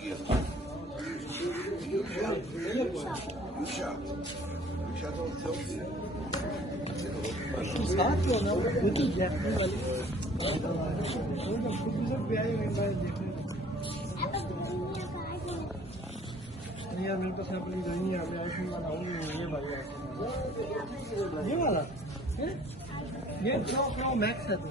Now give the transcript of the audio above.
किया साथ ना बिल्कुल जैपनीज वाली नहीं यार मेरे पास सैंपल ही नहीं है। मैं आईफोन वाला हूँ ये भाई ये वाला ये प्रो मैक्स है तो